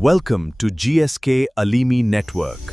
Welcome to GSK Alimi Network.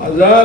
1000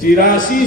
83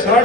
60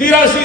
83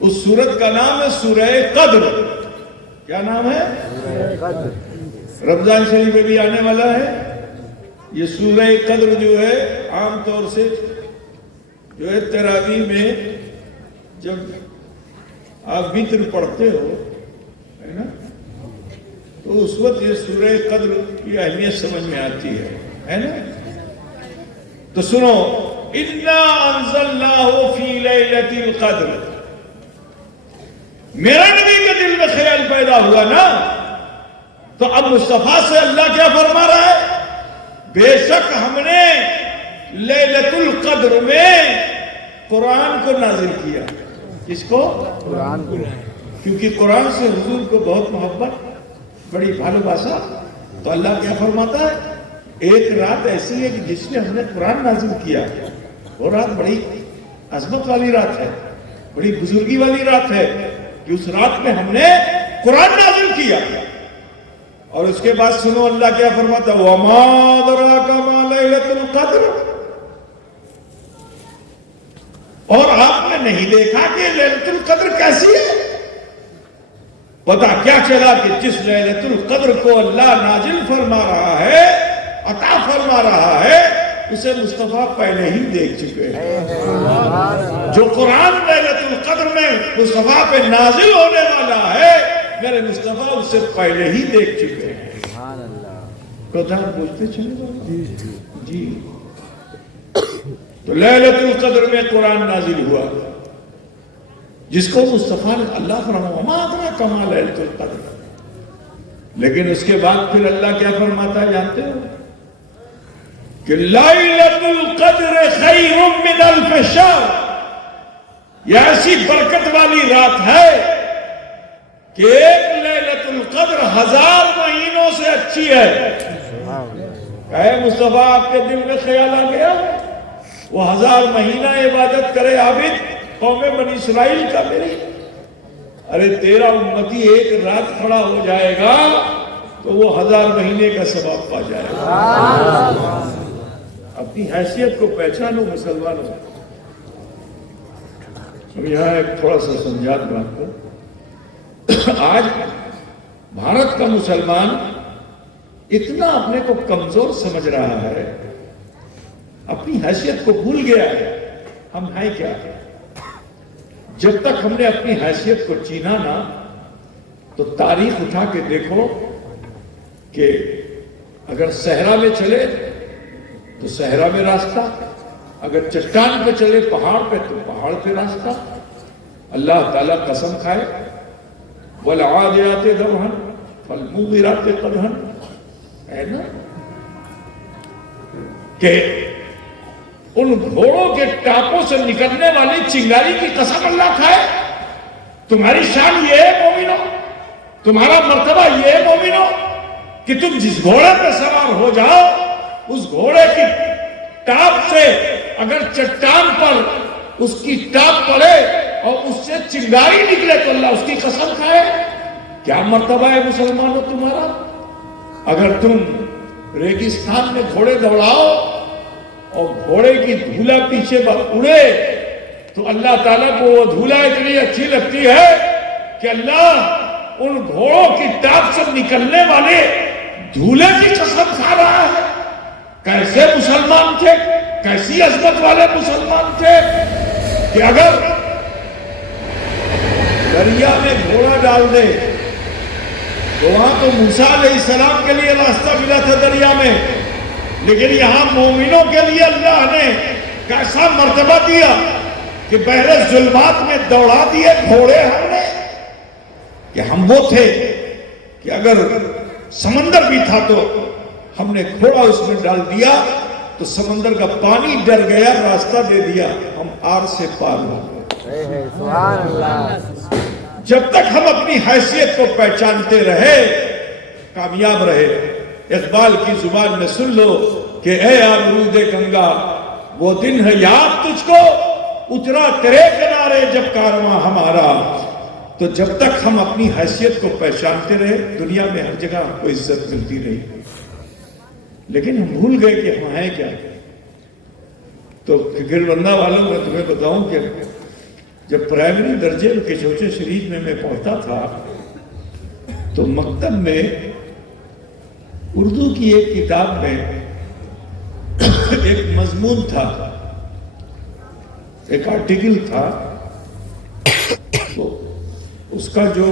اس سورت کا نام ہے سورہ قدر. کیا نام ہے؟ رمضان شریف میں بھی آنے والا ہے. یہ سورہ قدر جو ہے عام طور سے جو ہے تراویح میں جب آپ وتر پڑھتے ہو ہے نا تو اس وقت یہ سورہ قدر کی اہمیت سمجھ میں آتی ہے نا. تو سنو، اِنَّا أَنزَلْنَاهُ فِي لَيْلَةِ الْقَدْرِ. میرا نبی کے دل میں خیال پیدا ہوا نا تو اب مصطفیٰ سے اللہ کیا فرما رہا ہے؟ بے شک ہم نے لیلۃ القدر میں قرآن کو نازل کیا. کس کو؟ قرآن کو. کیونکہ قرآن سے حضور کو بہت محبت، بڑی بھالوباسا. تو اللہ کیا فرماتا ہے؟ ایک رات ایسی ہے کہ جس میں ہم نے قرآن نازل کیا. وہ رات بڑی عظمت والی رات ہے، بڑی بزرگی والی رات ہے کہ اس رات میں ہم نے قرآن نازل کیا. اور اس کے بعد سنو اللہ کیا فرماتا ہے؟ وَمَا أَدْرَاكَ مَا لَيْلَةُ الْقَدْرِ. اور آپ نے نہیں دیکھا کہ لیلۃ القدر کیسی ہے؟ پتا کیا چلا کہ جس لیلۃ القدر کو اللہ نازل فرما رہا ہے، عطا فرما رہا ہے، اسے مصطفیٰ پہلے ہی دیکھ چکے ہیں. جو قرآن لیلۃ القدر میں مصطفیٰ پہ نازل ہونے والا ہے، میرے مصطفیٰ اسے پہلے ہی دیکھ چکے ہیں. کتھا پوچھتے چلے جی. تو لیلۃ القدر میں قرآن نازل ہوا جس کو مصطفیٰ نے اللہ فرمایا وما ادراک ما لیلۃ القدر. لیکن اس کے بعد پھر اللہ کیا فرماتا ہے جانتے ہو؟ کہ لیلۃ القدر خیر من الف شہر. یہ ایسی برکت والی رات ہے کہ ایک لیلۃ القدر 1000 مہینوں سے اچھی ہے. کہے مصطفیٰ آپ کے دل میں خیال آ گیا وہ 1000 مہینہ عبادت کرے عابد قوم بنی اسرائیل کا میری. ارے تیرا امتی ایک رات کھڑا ہو جائے گا تو وہ 1000 مہینے کا ثواب پا جائے گا. اپنی حیثیت کو پہچانو مسلمانوں. یہاں ایک تھوڑا سا سمجھا دوں آپ کو. آج بھارت کا مسلمان اتنا اپنے کو کمزور سمجھ رہا ہے، اپنی حیثیت کو بھول گیا ہے. ہم ہیں کیا؟ جب تک ہم نے اپنی حیثیت کو چینا نا تو تاریخ اٹھا کے دیکھو کہ اگر صحرا میں چلے تو صحرا میں راستہ، اگر چٹان پہ چلے پہاڑ پہ تو پہاڑ پہ راستہ. اللہ تعالیٰ قسم کھائے وَالْعَادِيَاتِ ضَبْحًا فَالْمُغِيرَاتِ قَدْحًا، ہے نا کہ ان گھوڑوں کے ٹاپوں سے نکلنے والی چنگاری کی قسم اللہ کھائے. تمہاری شان یہ ہے مومنو، تمہارا مرتبہ یہ ہے مومنو کہ تم جس گھوڑے پہ سوار ہو جاؤ اس گھوڑے کی ٹاپ سے اگر چٹان پر اس کی ٹاپ پڑے اور اس سے چنگاری نکلے تو اللہ اس کی قسم کھائے. کیا مرتبہ ہے مسلمانوں تمہارا؟ اگر تم ریگستان میں گھوڑے دوڑاؤ اور گھوڑے کی دھولا پیچھے اڑے تو اللہ تعالیٰ کو وہ دھولا اتنی اچھی لگتی ہے کہ اللہ ان گھوڑوں کی ٹاپ سے نکلنے والے دھولے کی قسم کھا رہا ہے. کیسے مسلمان تھے، کیسی عظمت والے مسلمان تھے کہ اگر دریا میں گھوڑا ڈال دے تو وہاں تو موسیٰ علیہ السلام کے لیے راستہ ملا تھا دریا میں، لیکن یہاں مومنوں کے لیے اللہ نے کیسا مرتبہ دیا کہ بحر ظلمات میں دوڑا دیے گھوڑے ہم نے. کہ ہم وہ تھے کہ اگر سمندر بھی تھا تو ہم نے گھوڑا اس میں ڈال دیا تو سمندر کا پانی ڈر گیا، راستہ دے دیا، ہم آر سے پار ہو گئے. سبحان اللہ. جب تک ہم اپنی حیثیت کو پہچانتے رہے کامیاب رہے. اقبال کی زبان میں سن لو کہ اے آبرود گنگا وہ دن ہے یاد تجھ کو اترا تیرے کنارے جب کارواں ہمارا. تو جب تک ہم اپنی حیثیت کو پہچانتے رہے دنیا میں ہر جگہ ہم کو عزت ملتی رہی، لیکن ہم بھول گئے کہ ہم ہیں کیا. تو گربندہ والوں میں تمہیں بتاؤں کہ جب پرائمری درجے کے چوچے شریف میں پڑھتا تھا تو مکتب میں اردو کی ایک کتاب میں ایک مضمون تھا، ایک آرٹیکل تھا، تو اس کا جو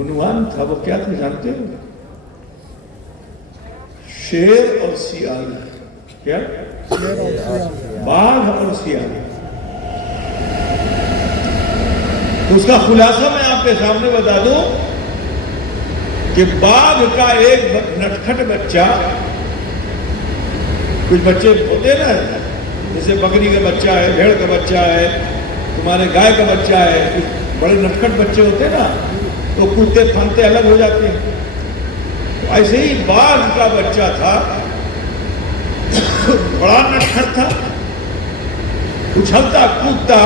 عنوان تھا وہ کیا تھا جانتے ہو؟ شیر اور سیال. کیا؟ باغ اور سیال. اس کا خلاصہ میں آپ کے سامنے بتا دوں کہ باغ کا ایک نٹکھٹ بچہ، کچھ بچے ہوتے نا جیسے بکری کا بچہ ہے، بھیڑ کا بچہ ہے، تمہارے گائے کا بچہ ہے، کچھ بڑے نٹکھٹ بچے ہوتے نا تو کودتے پھاندتے الگ ہو جاتے ہیں. ایسے ہی باغ کا بچہ تھا، بڑا نٹکھٹ تھا، اچھلتا کودتا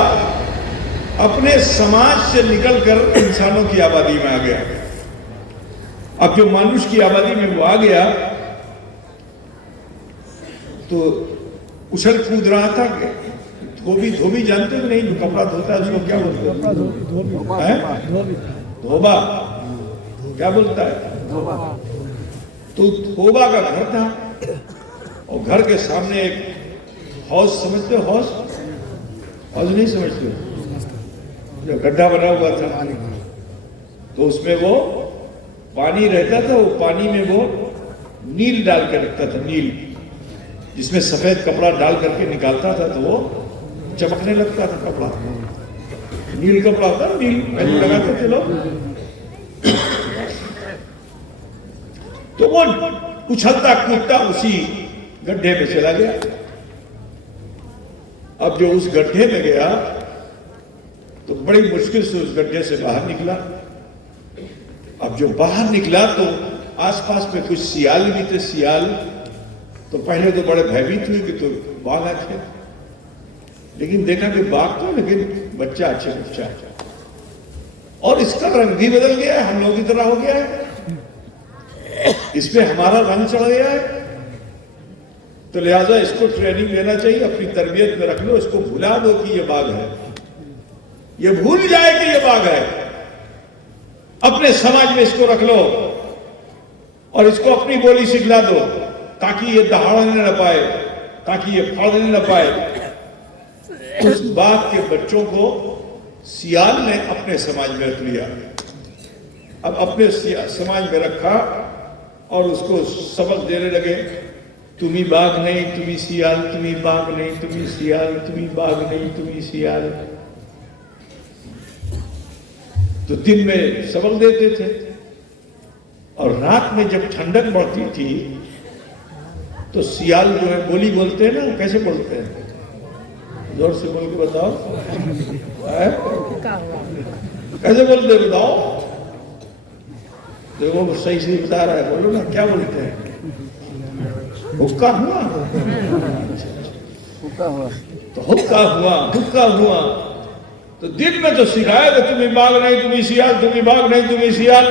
اپنے سماج سے نکل کر انسانوں کی آبادی میں آ گیا. اب جو مانوش کی آبادی میں وہ آ گیا تو اچھل کود رہا تھا کہ دھوبی جانتے تو نہیں، جو کپڑا دھوتا ہے اس کو کیا بولتے ہیں؟ دھوبا. کیا بولتا ہے؟ تو دھوبا کا گھر تھا اور گھر کے سامنے ایک حوض، سمجھتے ہو حوض نہیں سمجھتے جو گڈھا بنا ہوا تھا، تو اس میں وہ پانی رہتا تھا، وہ پانی میں وہ نیل ڈال کے رکھتا تھا، نیل جس میں سفید کپڑا ڈال کر کے نکالتا تھا تو وہ چمکنے لگتا تھا. کپڑا نیل کپڑا ہوتا، نیل پہلے لگاتے تھے لوگ. تو وہ اچھلتا کودتا اسی گڈھے میں چلا گیا. اب جو اس گڈھے میں گیا تو بڑی مشکل سے اس گڈھے سے باہر نکلا. اب جو باہر نکلا تو آس پاس میں کچھ سیال بھی تھے. سیال تو پہلے تو بڑے بھیبیت ہوئے کہ تو باغ اچھے، لیکن دیکھا کہ باغ تو لیکن بچہ اچھے بچہ ہے، اور اس کا رنگ بھی بدل گیا ہے، ہم لوگ کی طرح ہو گیا ہے، اس پہ ہمارا رنگ چڑھ گیا ہے. تو لہٰذا اس کو ٹریننگ لینا چاہیے، اپنی تربیت میں رکھ لو، اس کو بھلا دو کہ یہ باغ ہے، یہ بھول جائے کہ یہ باغ ہے. اپنے سماج میں اس کو رکھ لو اور اس کو اپنی بولی سکھلا دو تاکہ یہ دہاڑنے نہ پائے، تاکہ یہ پھاڑنے نہ پائے. اس باغ کے بچوں کو سیال نے اپنے سماج میں رکھ لیا. اب اپنے سماج میں رکھا اور اس کو سبق دینے لگے، تمہیں باغ نہیں تمہیں سیال، تمہیں باغ نہیں تمہیں سیال، تمہیں باغ نہیں تمہیں سیال. تو دن میں سبق دیتے تھے اور رات میں جب ٹھنڈک بڑھتی تھی تو سیال جو ہے بولی بولتے ہیں نا، کیسے بولتے ہیں؟ زور سے بول کے بتاؤ، کیسے بولتے ہیں بتاؤ؟ دیکھو صحیح سے بتا رہا ہے، بولو نا کیا بولتے ہیں؟ حکا ہوا، تو حکا ہوا، حکا ہوا. تو دن میں تو سکھایا کہ تمہیں باغ نہیں تمہیں سیال، تمہیں باغ نہیں تمہیں سیال،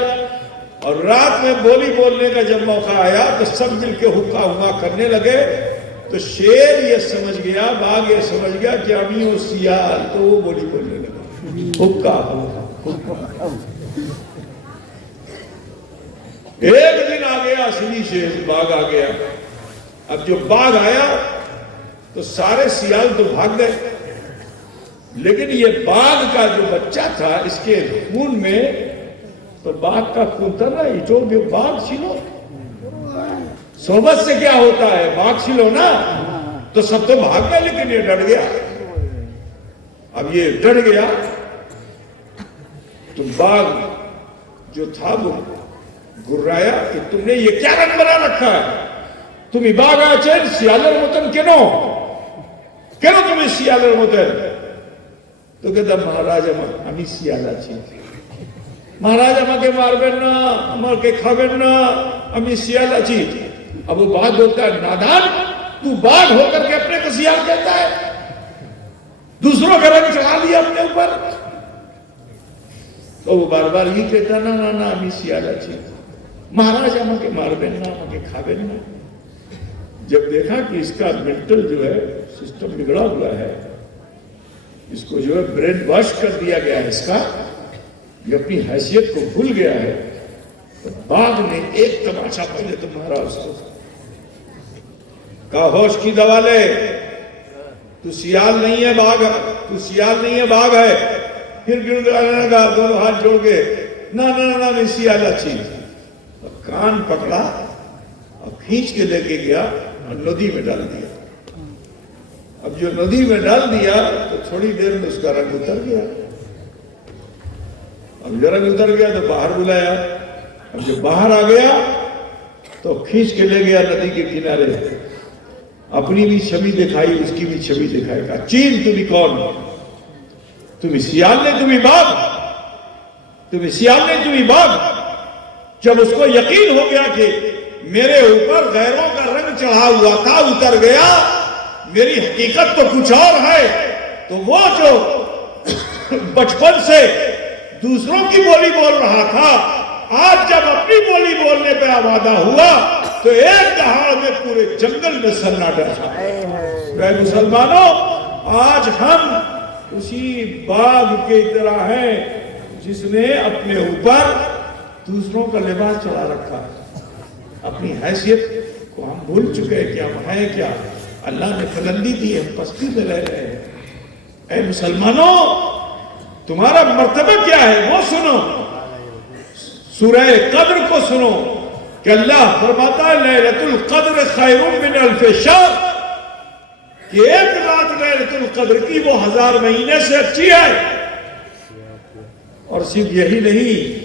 اور رات میں بولی بولنے کا جب موقع آیا تو سب مل کے حکا ہوا کرنے لگے. تو شیر یہ سمجھ گیا، باغ یہ سمجھ گیا کہ امی وہ سیال، تو وہ بولی بولنے لگا حکا ہوا. ایک دن آ گیا اصلی شیر، باغ آ گیا. اب جو باغ آیا تو سارے سیال تو بھاگ گئے، لیکن یہ باغ کا جو بچہ تھا اس کے خون میں تو باغ کا خون تھا نا، یہ جو باغ چھلو، صحبت سے کیا ہوتا ہے، باغ چھلو نا، تو سب تو بھاگ گئے لیکن یہ ڈر گیا. اب یہ ڈر گیا تو باغ جو تھا وہ گرایا کہ تم نے یہ کیا رنگ بنا رکھا ہے، تمہیں باغ آچن سیالر متن کینو تمہیں سیالر متن. تو کہتا مہاراج ہمیں سیال آچی، مہاراج ہمیں ماربن نا، ہمیں کے کھابن نا، ہمیں سیال آچی. اب وہ باغ بولتا ہے نادان، تو باغ ہو کر کے اپنے کو سیال کہتا ہے، دوسروں کا رنگ چڑھا دیا اپنے اوپر. تو وہ بار بار یہ کہتا نا نا نا ہمیں سیال آچی، مہاراج ہمیں کے ماربن نا، ہمیں کے کھابن نا. جب دیکھا کہ اس کا مینٹل جو ہے سسٹم بگڑا ہوا ہے اس کو جو ہے برین واش کر دیا گیا ہے، اس کا یہ اپنی حیثیت کو بھول گیا ہے. تو باغ نے ایک تماشا پہلے تو مارا اس کو، کہا ہوش کی دوا لے، تو سیال نہیں ہے باغ، تو سیال نہیں ہے باغ ہے. پھر گڑ گڑانے لگا دونوں ہاتھ جوڑ کے، نہ میں سیال اچھی. کان پکڑا اور کھینچ کے لے کے گیا اور ندی میں ڈال دیا. اب جو ندی میں ڈال دیا تو تھوڑی دیر میں اس کا رنگ اتر گیا. اب جو رنگ اتر گیا تو باہر بلایا. اب جب باہر آ گیا تو کھینچ کے لے گیا ندی کے کنارے، اپنی بھی چھوی دکھائی، اس کی بھی چھوی دکھائی. کہا چین تمہیں کون، تمہیں سیال نے، تمہیں باغ، تمہیں سیال نے، تمہیں باغ. جب اس کو یقین ہو گیا کہ میرے اوپر غیروں کا رنگ چڑھا ہوا تھا، اتر گیا، میری حقیقت تو کچھ اور ہے، تو وہ جو بچپن سے دوسروں کی بولی بول رہا تھا، آج جب اپنی بولی بولنے پہ آمادہ ہوا تو ایک دہاڑ میں پورے جنگل میں سناٹا چھا گیا. اے مسلمانوں، آج ہم اسی باغ کی طرح ہیں جس نے اپنے اوپر دوسروں کا لباس چڑھا رکھا ہے. اپنی حیثیت کو ہم بھول چکے کہ ہم ہیں کیا. اللہ نے بلندی دی، ہم پستی میں رہ رہے ہیں. اے مسلمانوں، تمہارا مرتبہ کیا ہے وہ سنو. سورہ قدر کو سنو کہ اللہ فرماتا ہے لیلۃ القدر خیر من الف شہر، کہ ایک رات لیلۃ القدر کی وہ 1000 مہینے سے اچھی ہے. اور صرف یہی نہیں،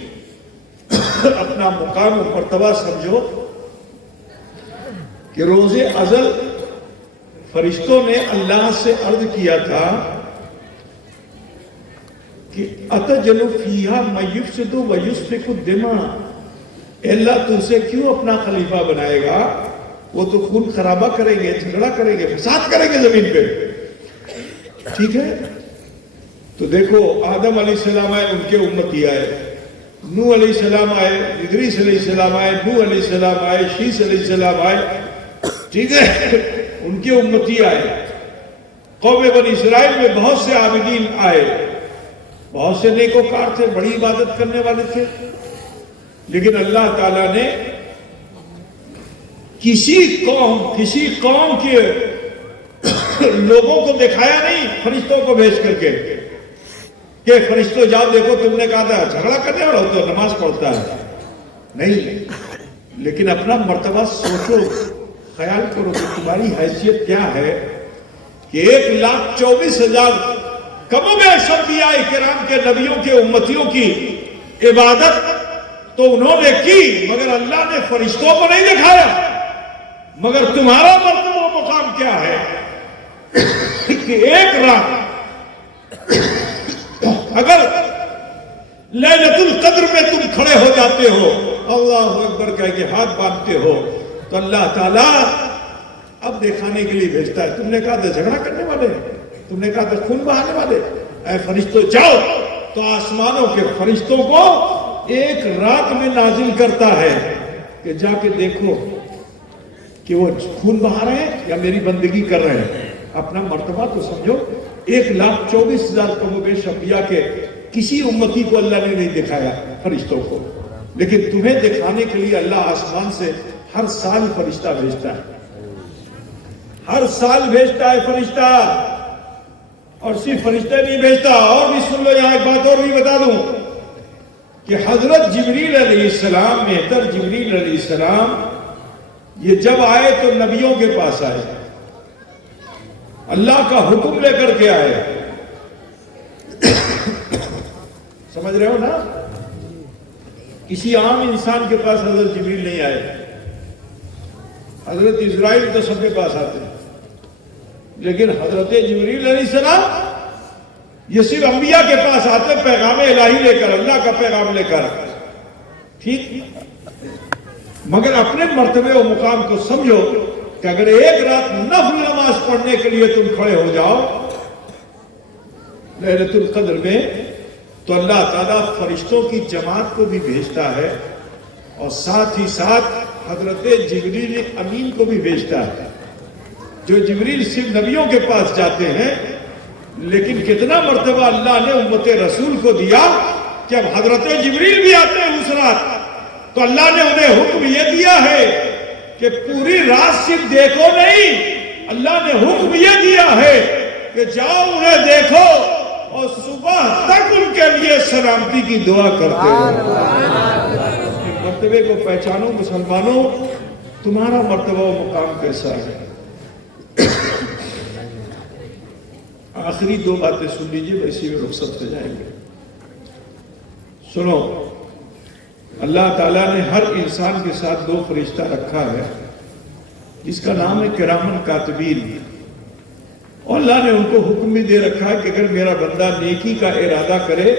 اپنا مقام و مرتبہ سمجھو کہ روز ازل فرشتوں نے اللہ سے عرض کیا تھا کہ اتجل فیہا من یفسد ویسفک الدماء، اے اللہ تو اسے کیوں اپنا خلیفہ بنائے گا، وہ تو خون خرابہ کریں گے، جھگڑا کریں گے، فساد کریں گے زمین پہ. ٹھیک ہے، تو دیکھو آدم علیہ السلام آئے، ان کے امتی آئے، نوح علیہ السلام آئے، ادریس علیہ السلام آئے، نوح علیہ السلام آئے، شیس علیہ السلام آئے. ٹھیک ہے، ان کے امتی آئے. قوم بنی اسرائیل میں بہت سے عابدین آئے، بہت سے نیکوکار تھے، بڑی عبادت کرنے والے تھے. لیکن اللہ تعالیٰ نے کسی قوم کے لوگوں کو دکھایا نہیں فرشتوں کو بھیج کر کے کہ فرشتوں جاؤ دیکھو تم نے کہا تھا جھگڑا کرنے والا تو نماز پڑھتا ہے. نہیں، لیکن اپنا مرتبہ سوچو، خیال کرو کہ تمہاری حیثیت کیا ہے کہ 1,24,000 کم و بیش انبیاء کرام کے نبیوں کے امتیوں کی عبادت تو انہوں نے کی، مگر اللہ نے فرشتوں کو نہیں دکھایا. مگر تمہارا مرتبہ و مقام کیا ہے کہ ایک رات اگر لیلۃ القدر میں تم کھڑے ہو جاتے ہو، اللہ اکبر کہہ کے ہاتھ باندھتے ہو، تو اللہ تعالیٰ اب دکھانے کے لیے بھیجتا ہے. تم نے کہا تھا جھگڑا کرنے والے، تم نے کہا تھا خون بہانے والے، اے فرشتوں جاؤ. تو آسمانوں کے فرشتوں کو ایک رات میں نازل کرتا ہے کہ جا کے دیکھو کہ وہ خون بہا رہے ہیں یا میری بندگی کر رہے ہیں. اپنا مرتبہ تو سمجھو. 1,24,000 کم و بیش انبیاء کے کسی امتی کو اللہ نے نہیں دکھایا فرشتوں کو، لیکن تمہیں دکھانے کے لیے اللہ آسمان سے ہر سال فرشتہ بھیجتا ہے. ہر سال بھیجتا ہے فرشتہ. اور صرف فرشتہ نہیں بھیجتا، اور بھی سن لو، یہاں ایک بات اور بھی بتا دوں کہ حضرت جبریل علیہ السلام، مہتر جبریل علیہ السلام، یہ جب آئے تو نبیوں کے پاس آئے، اللہ کا حکم لے کر کے آئے. سمجھ رہے ہو نا؟ کسی عام انسان کے پاس حضرت جبریل نہیں آئے. حضرت اسرائیل تو سب کے پاس آتے ہیں، لیکن حضرت جبریل علیہ السلام یہ صرف انبیاء کے پاس آتے پیغام الہی لے کر، اللہ کا پیغام لے کر. ٹھیک، مگر اپنے مرتبے و مقام کو سمجھو کہ اگر ایک رات نفل نماز پڑھنے کے لیے تم کھڑے ہو جاؤ لیلۃ القدر میں، تو اللہ تعالیٰ فرشتوں کی جماعت کو بھی بھیجتا ہے، اور ساتھ ہی ساتھ حضرت جبریل امین کو بھی بھیجتا ہے. جو جبریل صرف نبیوں کے پاس جاتے ہیں، لیکن کتنا مرتبہ اللہ نے امت رسول کو دیا کہ اب حضرت جبریل بھی آتے ہیں اس رات تو اللہ نے انہیں حکم یہ دیا ہے کہ پوری رات صرف دیکھو نہیں، اللہ نے حکم یہ دیا ہے کہ جاؤ انہیں دیکھو اور صبح تک ان کے لیے سلامتی کی دعا کرتے رہو۔ مرتبے کو پہچانو مسلمانوں، تمہارا مرتبہ و مقام کیسا ہے۔ آخری دو باتیں سن لیجئے، ویسے میں رخصت ہو جائیں گے۔ سنو، اللہ تعالیٰ نے ہر انسان کے ساتھ دو فرشتہ رکھا ہے جس کا نام ہے کرامن کاتبین، اور اللہ نے ان کو حکم بھی دے رکھا ہے کہ اگر میرا بندہ نیکی کا ارادہ کرے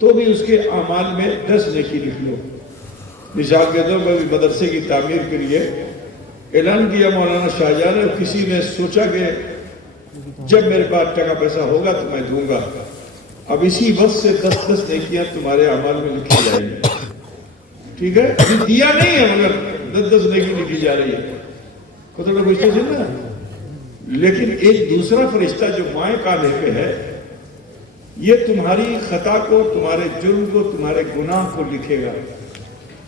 تو بھی اس کے اعمال میں 10 نیکی لکھ لو۔ مثال کے طور پر مدرسے کی تعمیر کے لیے اعلان کیا مولانا شاہجہاں نے، کسی نے سوچا کہ جب میرے پاس ٹکا پیسہ ہوگا تو میں دوں گا، اب اسی وقت سے 10 نیکیاں تمہارے اعمال میں لکھی جائیں گی۔ ٹھیک ہے، ابھی دیا نہیں ہے مگر 10 نیکی لکھی جا رہی ہے، خود اللہ پوچھتے تھے نا۔ لیکن ایک دوسرا فرشتہ جو مائیں کاندھے پہ ہے، یہ تمہاری خطا کو، تمہارے جرم کو، تمہارے گناہ کو لکھے گا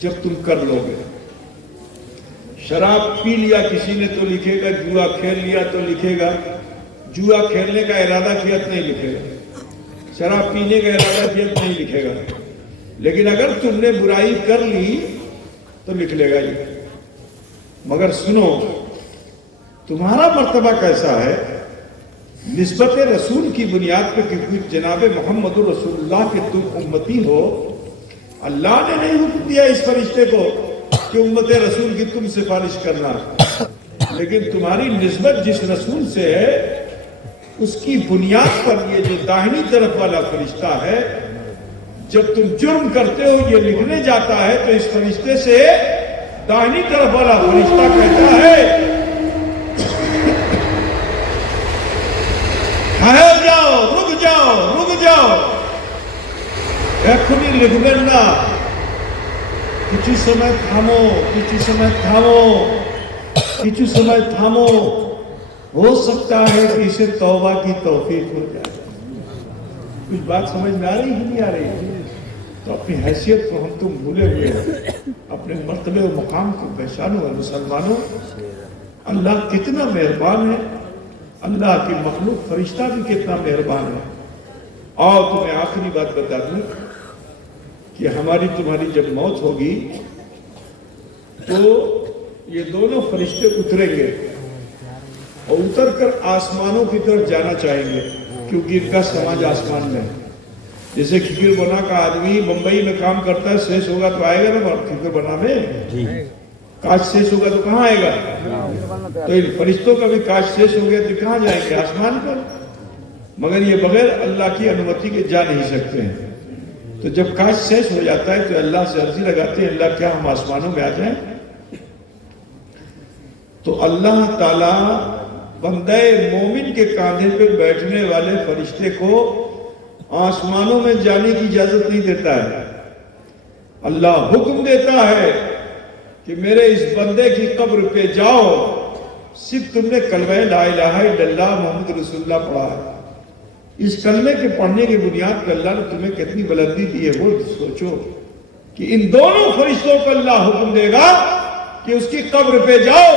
جب تم کر لو گے۔ شراب پی لیا کسی نے تو لکھے گا، جوا کھیل لیا تو لکھے گا، جوا کھیلنے کا ارادہ کیا تو نہیں لکھے گا، شراب پینے کا ارادہ کیا تو نہیں لکھے گا، لیکن اگر تم نے برائی کر لی تو لکھ لے گا یہ۔ مگر سنو، تمہارا مرتبہ کیسا ہے؟ نسبت رسول کی بنیاد پہ کہ جناب محمد رسول اللہ کے تم امتی ہو، اللہ نے نہیں حکم دیا اس فرشتے کو کہ امت رسول کی تم سفارش کرنا، لیکن تمہاری نسبت جس رسول سے ہے اس کی بنیاد پر یہ جو داہنی طرف والا فرشتہ ہے، جب تم جرم کرتے ہو یہ لکھنے جاتا ہے تو اس فرشتے سے داہنی طرف والا فرشتہ کہتا ہے ٹھہر جاؤ، رک جاؤ، رک جاؤ، ایکھنی لکھ دینا، کچھ سمے تھامو، کچھ سمے تھامو، کچھ سمے تھامو، ہو سکتا ہے کہ اسے توبہ کی توفیق ہو جائے۔ کچھ بات سمجھ میں آ رہی ہی نہیں آ رہی؟ تو اپنی حیثیت کو ہم تم بھولے ہوئے ہیں، اپنے مرتبے و مقام کو پہچانو ہے مسلمانوں۔ اللہ کتنا مہربان ہے، اللہ کی مخلوق فرشتہ بھی کتنا مہربان ہے۔ اور تمہیں آخری بات بتا دوں کہ ہماری تمہاری جب موت ہوگی تو یہ دونوں فرشتے اتریں گے اور اتر کر آسمانوں کی طرف جانا چاہیں گے، کیونکہ ان کا سماج آسمان میں ہے۔ جیسے کھکر بنا کا آدمی بمبئی میں کام کرتا ہے، سیس ہوگا تو آئے گا نا کھکر بنا میں، کاش سیس ہوگا تو کہاں آئے گا؟ تو ان فرشتوں کا بھی کاش سیس ہو گیا تو کہاں جائیں گے؟ آسمان پر۔ مگر یہ بغیر اللہ کی انومتی کے جا نہیں سکتے ہیں۔ تو جب کاش سیس ہو جاتا ہے تو اللہ سے عرضی لگاتے ہیں اللہ کیا ہم آسمانوں میں آ جائیں؟ تو اللہ تعالیٰ بندہ مومن کے کاندھے پہ بیٹھنے والے فرشتے کو آسمانوں میں جانے کی اجازت نہیں دیتا ہے۔ اللہ حکم دیتا ہے کہ میرے اس بندے کی قبر پہ جاؤ، صرف تم نے کلمہ لا الہ الا اللہ محمد رسول اللہ پڑھا ہے۔ اس کلمے کے پڑھنے کی بنیاد پہ اللہ نے تمہیں کتنی بلندی دی ہے، وہ سوچو کہ ان دونوں فرشتوں کو اللہ حکم دے گا کہ اس کی قبر پہ جاؤ،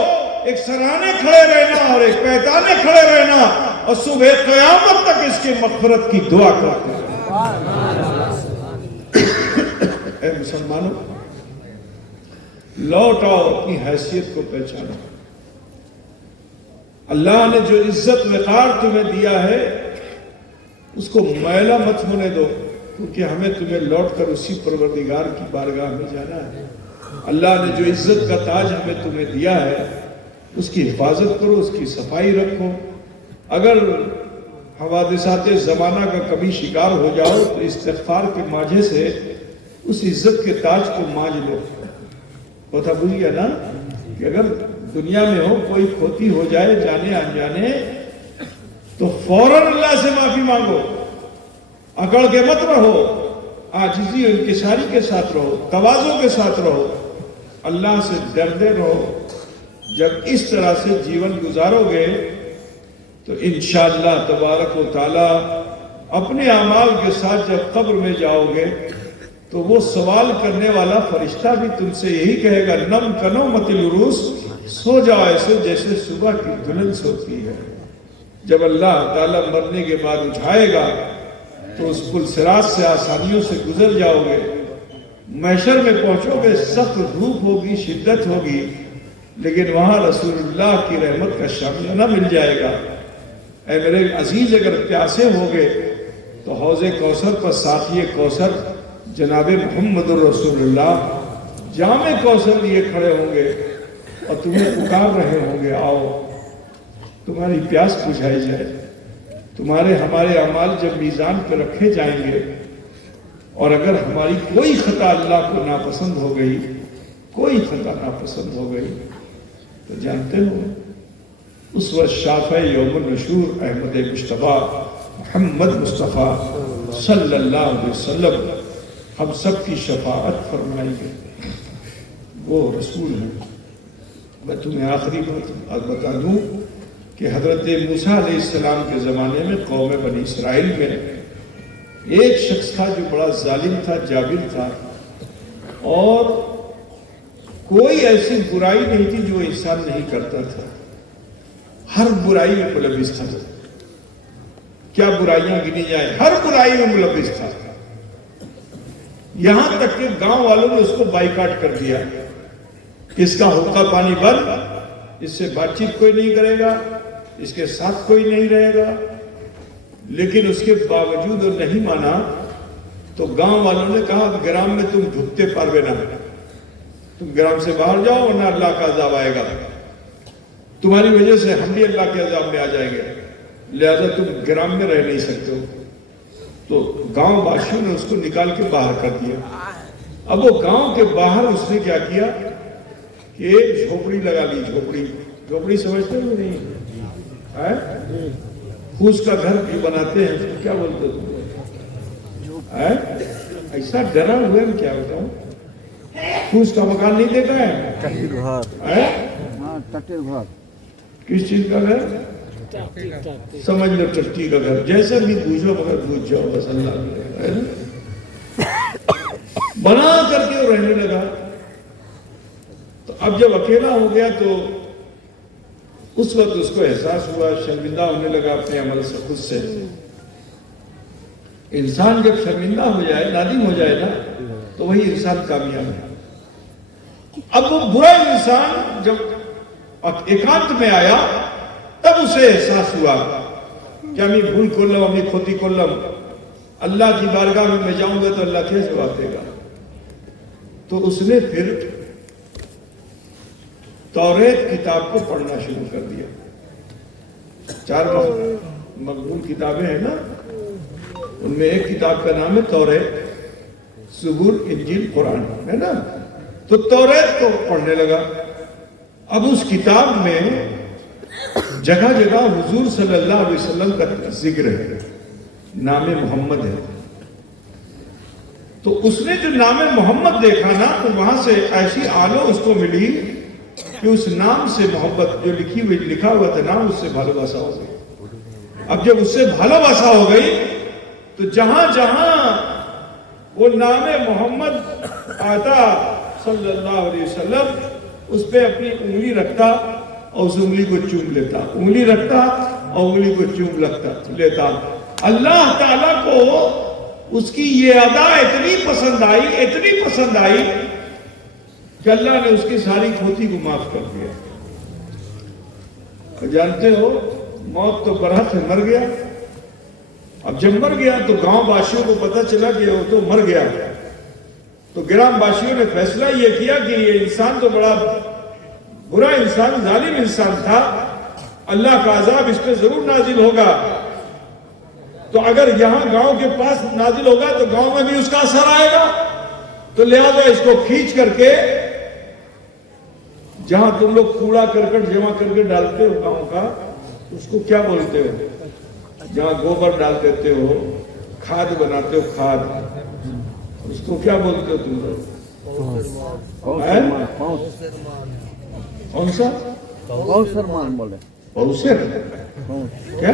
ایک سرانے کھڑے رہنا اور ایک پہتانے کھڑے رہنا، اور صبح قیامت تک اس کی مغفرت کی دعا کرتے ہیں۔ اے مسلمانوں، لوٹ آؤ، اپنی حیثیت کو پہچانو۔ اللہ نے جو عزت وقار تمہیں دیا ہے اس کو میلہ مت ہونے دو، کیونکہ ہمیں تمہیں لوٹ کر اسی پروردگار کی بارگاہ میں جانا ہے۔ اللہ نے جو عزت کا تاج ہمیں تمہیں دیا ہے اس کی حفاظت کرو، اس کی صفائی رکھو۔ اگر حوادثات زمانہ کا کبھی شکار ہو جاؤ تو استغفار کے ماجھے سے اس عزت کے تاج کو مانج لو۔ بتا بھول گیا نا کہ اگر دنیا میں ہو کوئی کھوتی ہو جائے جانے انجانے تو فوراً اللہ سے معافی مانگو، اکڑ کے مت رہو، عاجزی و انکساری کے ساتھ رہو، تواضع کے ساتھ رہو، اللہ سے ڈرتے رہو۔ جب اس طرح سے جیون گزارو گے تو تو انشاءاللہ تبارک و تعالی اپنے اعمال کے ساتھ جب قبر میں جاؤ گے تو وہ سوال کرنے والا فرشتہ بھی تم سے یہی کہے گا نم کنومت العروس، سو جاؤ ایسے جیسے صبح کی دلہن سوتی ہے۔ جب اللہ تعالیٰ مرنے کے بعد اٹھائے گا تو اس پل صراط سے آسانیوں سے گزر جاؤ گے، محشر میں پہنچو گے، سخت دھوپ ہوگی، شدت ہوگی، لیکن وہاں رسول اللہ کی رحمت کا شاملہ مل جائے گا۔ اے میرے عزیز، اگر پیاسے ہوگے تو حوض کوثر پر ساقی کوثر جناب محمد الرسول اللہ جام کوثر لیے کھڑے ہوں گے اور تمہیں پکار رہے ہوں گے، آؤ تمہاری پیاس بجھائی جائے۔ تمہارے ہمارے اعمال جب میزان پہ رکھے جائیں گے اور اگر ہماری کوئی خطا اللہ کو ناپسند ہو گئی، کوئی خطا ناپسند ہو گئی، تو جانتے ہو اس وقت شافع یوم النشور احمد مصطفیٰ محمد مصطفیٰ صلی اللہ علیہ وسلم ہم سب کی شفاعت فرمائیں گے۔ وہ رسول ہیں۔ میں تمہیں آخری بات بتا دوں کہ حضرت موسیٰ علیہ السلام کے زمانے میں قوم بنی اسرائیل میں ایک شخص تھا جو بڑا ظالم تھا، جابر تھا، اور کوئی ایسی برائی نہیں تھی جو انسان نہیں کرتا تھا، ہر برائی میں ملوث تھا۔ کیا برائیاں گنی جائیں، ہر برائی میں ملوث تھا، یہاں تک کہ گاؤں والوں نے اس کو بائیکاٹ کر دیا۔ اس کا حقہ پانی بند، اس سے بات چیت کوئی نہیں کرے گا، اس کے ساتھ کوئی نہیں رہے گا، لیکن اس کے باوجود وہ نہیں مانا تو گاؤں والوں نے کہا گرام میں تم ڈھکتے پاروے نہ، تم گرام سے باہر جاؤ ورنہ اللہ کا عذاب آئے گا، تمہاری وجہ سے ہم بھی اللہ کے عذاب میں آ جائیں گے، لہذا تم گرام میں رہ نہیں سکتے ہو۔ تو گاؤں باشیوں نے اس کو نکال کے باہر کر دیا۔ اب وہ گاؤں کے باہر اس نے کیا کیا کہ ایک جھوپڑی لگا لی، جھوپڑی سمجھتے ہو نہیں؟ پھوس کا گھر بھی بناتے ہیں، کیا بولتے تم؟ ایسا ڈرا ہوئے میں کیا بتاؤں، پھوس کا مکان نہیں دیکھا ہے؟ کس چیز کا گھر؟ سمجھ لو ٹٹی کا گھر، جیسے بھی بوجھو مگر بوجھ جاؤ بس، اللہ بنا کر کے وہ رہنے لگا۔ تو اب جب اکیلا ہو گیا تو اس وقت اس کو احساس ہوا، شرمندہ ہونے لگا اپنے عمل سے، خود سے۔ انسان جب شرمندہ ہو جائے، نادم ہو جائے نا، تو وہی انسان کامیاب ہے۔ اب وہ برا انسان جب ایکانت میں آیا تب اسے احساس ہوا کہ ہمیں بھول کولم، ہمیں کھوتی کولم، اللہ کی بارگاہ میں جاؤں گا تو اللہ کیسے جواب دے گا۔ تو اس نے پھر توریت کتاب کو پڑھنا شروع کر دیا۔ 4 مقبول کتابیں ہیں نا، ان میں ایک کتاب کا نام ہے توریت، زبور، انجیل، قرآن، ہے نا۔ تو توریت کو پڑھنے لگا۔ اب اس کتاب میں جگہ جگہ حضور صلی اللہ علیہ وسلم کا ذکر ہے، نام محمد ہے۔ تو اس نے جو نام محمد دیکھا نا، تو وہاں سے ایسی آلو اس کو ملی کہ اس نام سے محبت، جو لکھا ہوا تھا نام، اس سے بھالو باسا ہو گئی۔ اب جب اس سے بھالو باسا ہو گئی تو جہاں جہاں وہ نام محمد آتا صلی اللہ علیہ وسلم، اس پہ اپنی انگلی رکھتا اور اس انگلی کو چوم لیتا، انگلی رکھتا اور انگلی کو چوم لیتا۔ اللہ تعالیٰ کو اس کی یہ ادا اتنی پسند آئی کہ اللہ نے اس کی ساری کھوتی کو معاف کر دیا۔ جانتے ہو موت تو برحق ہے، مر گیا۔ اب جب مر گیا تو گاؤں باشیوں کو پتہ چلا کہ وہ تو مر گیا، تو گرام باشیوں نے فیصلہ یہ کیا کہ یہ انسان تو بڑا برا انسان، ظالم انسان تھا، اللہ کا عذاب اس پہ ضرور نازل ہوگا، تو اگر یہاں گاؤں کے پاس نازل ہوگا تو گاؤں میں بھی اس کا اثر آئے گا، تو لہذا اس کو کھینچ کر کے جہاں تم لوگ کوڑا کرکٹ جمع کر کے ڈالتے ہو گاؤں کا، اس کو کیا بولتے ہو؟ جہاں گوبر ڈال دیتے ہو، کھاد بناتے ہو، کھاد، اس کو کیا بولتے ہو تم لوگ؟ کون سا؟ پوسر کیا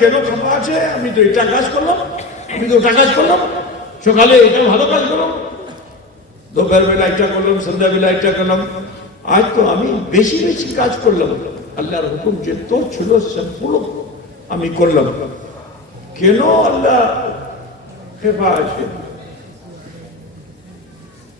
কেন খফা আছে আমি তো এটা কাজ করলাম সকালে এটা ভালো কাজ করলাম দুপুর বেলা এটা করলাম সন্ধ্যা বেলা এটা করলাম আজ তো আমি বেশি বেশি কাজ করলাম আল্লাহর হুকুম যে তো ছিল সম্পূর্ণ আমি করলাম কেন আল্লাহ খফা আছে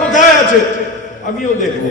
কোথায় আছে আমিও দেখবো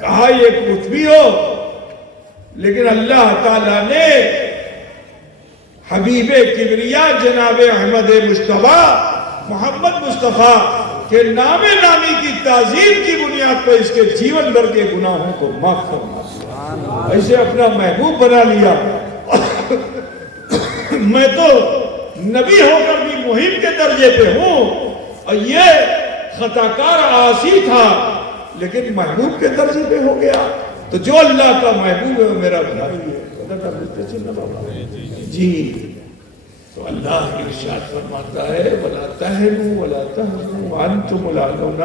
کہا یہ کچھ بھی ہو، لیکن اللہ تعالیٰ نے حبیب کبریا جناب احمد مصطفیٰ محمد مصطفیٰ کے نام نامی کی تعظیم کی بنیاد پر اس کے جیون بھر کے گناہوں کو معاف فرما دیا، ایسے اپنا محبوب بنا لیا۔ میں تو نبی ہو کر بھی مہم کے درجے پہ ہوں، اور یہ خطاکار عاصی تھا لیکن محبوب کے درجے پہ ہو گیا۔ تو جو اللہ کا محبوب ہے وہ میرا بھائی ہے۔ جی تو اللہ ارشاد فرماتا ہے وَلَا تَهِنُوا وَلَا تَحْزَنُوا وَأَنْتُمُ الْأَعْلَوْنَ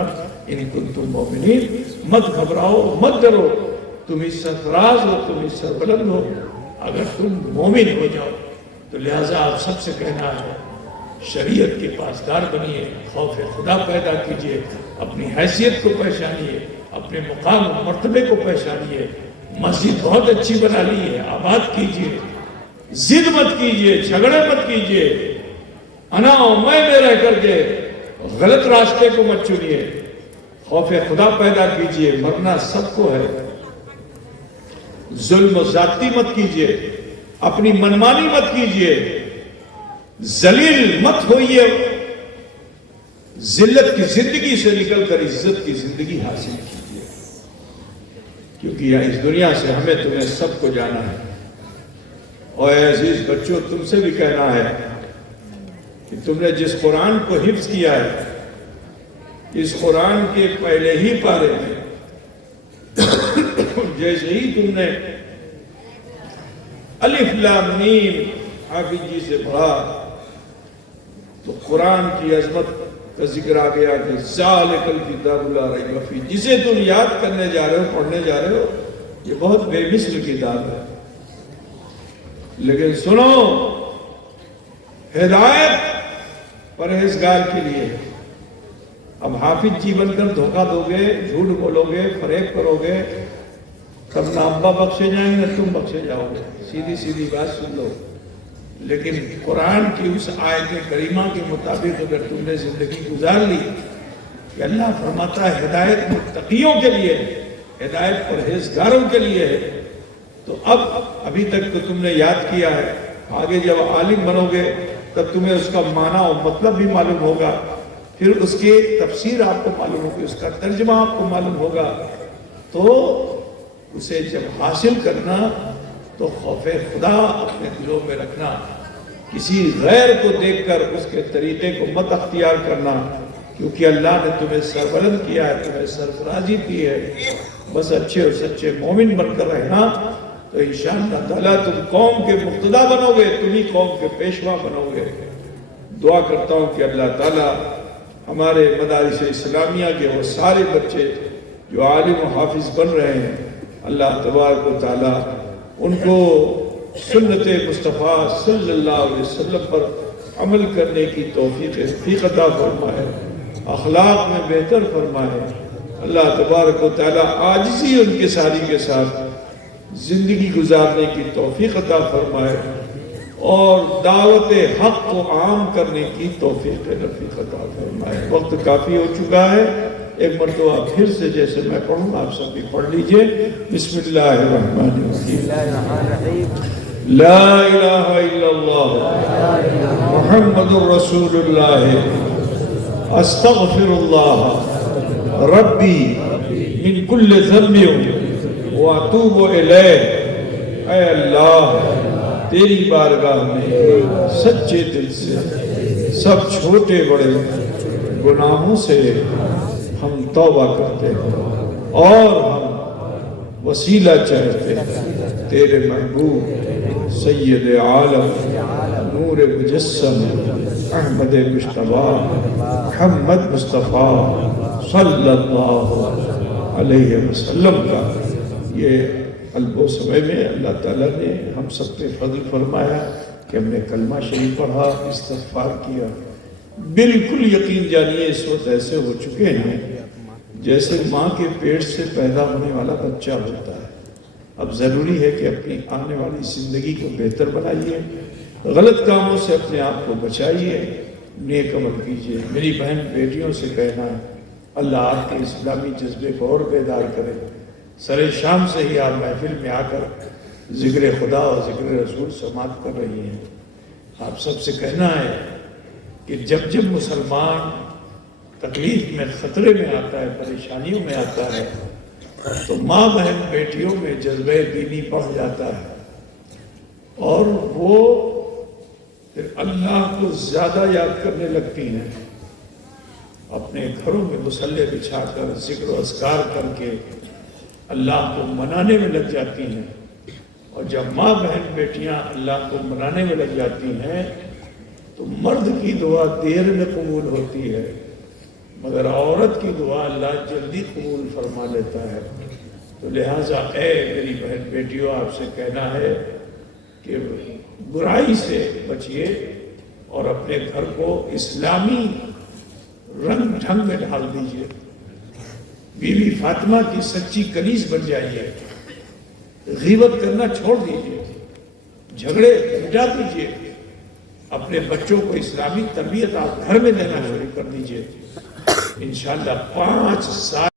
إِن كُنتُم مُؤْمِنِينَ۔ مت گھبراؤ، مت ڈرو، تم ہی سرفراز ہو، تم ہی سربلند ہو اگر تم مومن ہو جاؤ۔ تو لہٰذا آپ سب سے کہنا ہے شریعت کے پاسدار بنیے، خوف خدا پیدا کیجئے، اپنی حیثیت کو پہچانیے، اپنے مقام و مرتبے کو پہچانیے، مسجد بہت اچھی بنا لی ہے، آباد کیجئے، ضد مت کیجئے، جھگڑے مت کیجئے، انا و میں رہ کر کے غلط راستے کو مت چنیے، خوف خدا پیدا کیجئے، مرنا سب کو ہے، ظلم و زیادتی مت کیجئے، اپنی منمانی مت کیجئے، ذلیل مت ہوئیے، ذلت کی زندگی سے نکل کر عزت کی زندگی حاصل کیجئے، کیونکہ اس دنیا سے ہمیں تمہیں سب کو جانا ہے۔ اور اے عزیز بچوں، تم سے بھی کہنا ہے کہ تم نے جس قرآن کو حفظ کیا ہے، اس قرآن کے پہلے ہی پارے میں جیسے ہی تم نے الف لام میم حافظ جی سے پڑھا تو قرآن کی عظمت کا ذکر آ گیا کہ ذالک الکتاب لا ریب فیہ، جسے تم یاد کرنے جا رہے ہو، پڑھنے جا رہے ہو، یہ بہت بے مثل کتاب ہے۔ لیکن سنو، ہدایت پرہیزگار کے لیے۔ اب حافظ جی بن کر دھوکہ دو گے، جھوٹ بولو گے، فریب کرو گے، تب نہ ابا بخشے جائیں گے نہ تم بخشے جاؤ گے۔ سیدھی سیدھی بات سن لو۔ لیکن قرآن کی اس آیت کریمہ کے مطابق اگر تم نے زندگی گزار لی کہ اللہ فرماتا ہے ہدایت متقیوں کے لیے، ہدایت پرہیزگاروں کے لیے ہے، تو اب ابھی تک تو تم نے یاد کیا ہے، آگے جب عالم بنو گے تب تمہیں اس کا معنی اور مطلب بھی معلوم ہوگا، پھر اس کی تفسیر آپ کو معلوم ہوگی، اس کا ترجمہ آپ کو معلوم ہوگا، تو اسے جب حاصل کرنا تو خوف خدا اپنے دلوں میں رکھنا، کسی غیر کو دیکھ کر اس کے طریقے کو مت اختیار کرنا، کیونکہ اللہ نے تمہیں سربلند کیا ہے، تمہیں سرفرازی کی ہے، بس اچھے اور سچے مومن بن کر رہنا، تو انشاءاللہ تعالیٰ تم قوم کے مقتدا بنو گے، تم ہی قوم کے پیشوا بنو گے۔ دعا کرتا ہوں کہ اللہ تعالیٰ ہمارے مدارس اسلامیہ کے وہ سارے بچے جو عالم و حافظ بن رہے ہیں، اللہ تبارک و تعالیٰ ان کو سنت مصطفیٰ صلی اللہ علیہ وسلم پر عمل کرنے کی توفیق عطا فرمائے، اخلاق میں بہتر فرمائے۔ اللہ تبارک و تعالیٰ عاجزی ان کے ساری کے ساتھ زندگی گزارنے کی توفیق عطا فرمائے، اور دعوت حق کو عام کرنے کی توفیق رفیق عطا فرمائے۔ وقت کافی ہو چکا ہے، ایک مرتبہ پھر سے جیسے میں پڑھوں آپ سب بھی پڑھ لیجئے۔ بسم اللہ الرحمن الرحیم۔ لا الہ الا اللہ محمد الرسول اللہ استغفر اللہ ربی من کل ذنب واتوب الیہ۔ اے اللہ تیری بارگاہ میں سچے دل سے سب چھوٹے بڑے گناہوں سے ہم توبہ کرتے ہیں، اور ہم وسیلہ چاہتے ہیں تیرے محبوب سید عالم نور مجسم احمد مصطفیٰ محمد مصطفیٰ صلی اللہ علیہ وسلم کا۔ یہ قلب و سمے میں اللہ تعالیٰ نے ہم سب پہ فضل فرمایا کہ ہم نے کلمہ شریف پڑھا، استغفار کیا۔ بالکل یقین جانیے اس وقت ایسے ہو چکے ہیں جیسے ماں کے پیٹ سے پیدا ہونے والا بچہ ہوتا ہے۔ اب ضروری ہے کہ اپنی آنے والی زندگی کو بہتر بنائیے، غلط کاموں سے اپنے آپ کو بچائیے، نیک عمل کیجیے۔ میری بہن بیٹیوں سے کہنا ہے اللہ آپ کے اسلامی جذبے کو اور بیدار کرے، سر شام سے ہی آپ محفل میں آ کر ذکر خدا اور ذکر رسول سماعت کر رہی ہیں. آپ سب سے کہنا ہے کہ جب جب مسلمان تکلیف میں خطرے میں آتا ہے, پریشانیوں میں آتا ہے, تو ماں بہن بیٹیوں میں جذبہ دینی بڑھ جاتا ہے اور وہ پھر اللہ کو زیادہ یاد کرنے لگتی ہیں. اپنے گھروں میں مصلی بچھا کر ذکر و اذکار کر کے اللہ کو منانے میں لگ جاتی ہیں. اور جب ماں بہن بیٹیاں اللہ کو منانے میں لگ جاتی ہیں تو مرد کی دعا دیر میں قبول ہوتی ہے, مگر عورت کی دعا اللہ جلدی قبول فرما لیتا ہے. تو لہٰذا اے میری بہن بیٹیوں, آپ سے کہنا ہے کہ برائی سے بچیے اور اپنے گھر کو اسلامی رنگ ڈھنگ میں ڈھال دیجیے. بیوی فاطمہ کی سچی کنیز بن جائیے. غیبت کرنا چھوڑ دیجیے, جھگڑے مٹا دیجیے. اپنے بچوں کو اسلامی تربیت آپ گھر میں دینا شروع کر دیجیے. انشاءاللہ 5 سال